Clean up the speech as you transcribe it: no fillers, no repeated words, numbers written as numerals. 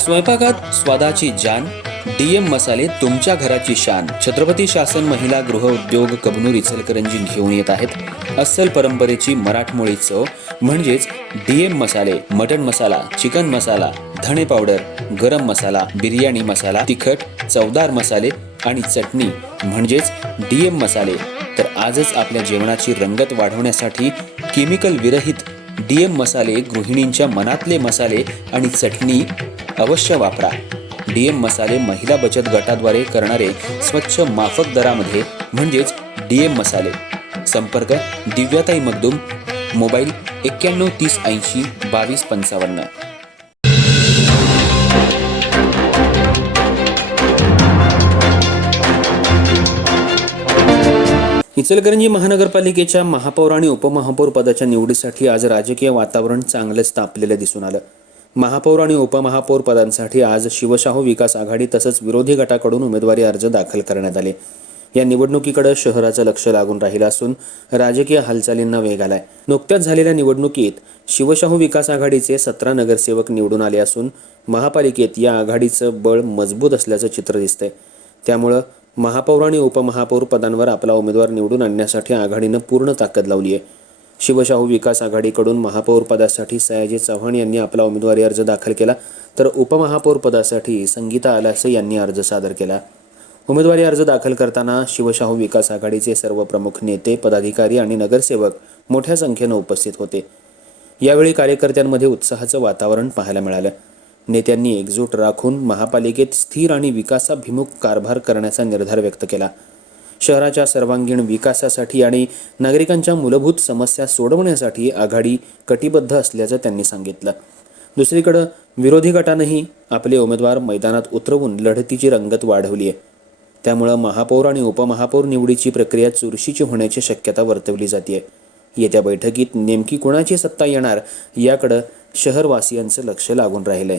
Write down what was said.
स्वयंपाकात स्वादाची जान, डीएम मसाले तुमच्या घराची शान. छत्रपती शासन महिला गृह उद्योग कबनूर इचलकरंजी घेऊन येत आहेत अस्सल परंपरेची मराठमोळी चव म्हणजेच डीएम मसाले. मटन मसाला, चिकन मसाला, धणे पावडर, गरम मसाला, बिर्याणी मसाला, तिखट चवदार मसाले आणि चटणी म्हणजेच डीएम मसाले. तर आजच आपल्या जेवणाची रंगत वाढवण्यासाठी केमिकल विरहित डीएम मसाले, गृहिणींच्या मनातले मसाले आणि चटणी अवश्य वापरा. डीएम मसाले महिला बचत गटाद्वारे करणारे स्वच्छ माफक दरामध्ये म्हणजेच डीएम मसाले. संपर्क दिव्याताई मगदूम, मोबाईल 91 30 80 22 55. इचलकरंजी महानगरपालिकेच्या महापौर आणि उपमहापौर पदाच्या निवडीसाठी आज राजकीय वातावरण चांगलंच तापलेलं दिसून आलं. महापौर आणि उपमहापौर पदांसाठी आज शिवशाहू विकास आघाडी तसंच विरोधी गटाकडून उमेदवारी अर्ज दाखल करण्यात आले. या निवडणुकीकडे शहराचं लक्ष लागून राहिलं असून राजकीय हालचालींना वेग आलाय. नुकत्याच झालेल्या निवडणुकीत शिवशाहू विकास आघाडीचे 17 नगरसेवक निवडून आले असून महापालिकेत या आघाडीचं बळ मजबूत असल्याचं चित्र दिसतंय. त्यामुळं महापौर आणि उपमहापौर पदांवर आपला उमेदवार निवडून आणण्यासाठी आघाडीनं पूर्ण ताकद लावली आहे. शिवशाहू विकास आघाडीकडून महापौर पदासाठी सयाजी चव्हाण यांनी आपला उमेदवारी अर्ज दाखल केला, तर उपमहापौर पदासाठी संगीता आलासे यांनी अर्ज सादर केला. उमेदवारी अर्ज दाखल करताना शिवशाहू विकास आघाडीचे सर्व प्रमुख नेते, पदाधिकारी आणि नगरसेवक मोठ्या संख्येनं उपस्थित होते. यावेळी कार्यकर्त्यांमध्ये उत्साहाचं वातावरण पाहायला मिळालं. नेत्यांनी एकजूट राखून महापालिकेत स्थिर आणि विकासाभिमुख कारभार करण्याचा निर्धार व्यक्त केला. शहराच्या सर्वांगीण विकासासाठी आणि नागरिकांच्या मूलभूत समस्या सोडवण्यासाठी आघाडी कटिबद्ध असल्याचं त्यांनी सांगितलं. दुसरीकडे विरोधी गटानंही आपले उमेदवार मैदानात उतरवून लढतीची रंगत वाढवली आहे. त्यामुळे महापौर आणि उपमहापौर निवडीची प्रक्रिया चुरशीची होण्याची शक्यता वर्तवली जाते. येत्या बैठकीत नेमकी कोणाची सत्ता येणार याकडे शहरवासियांचं लक्ष लागून राहिलंय.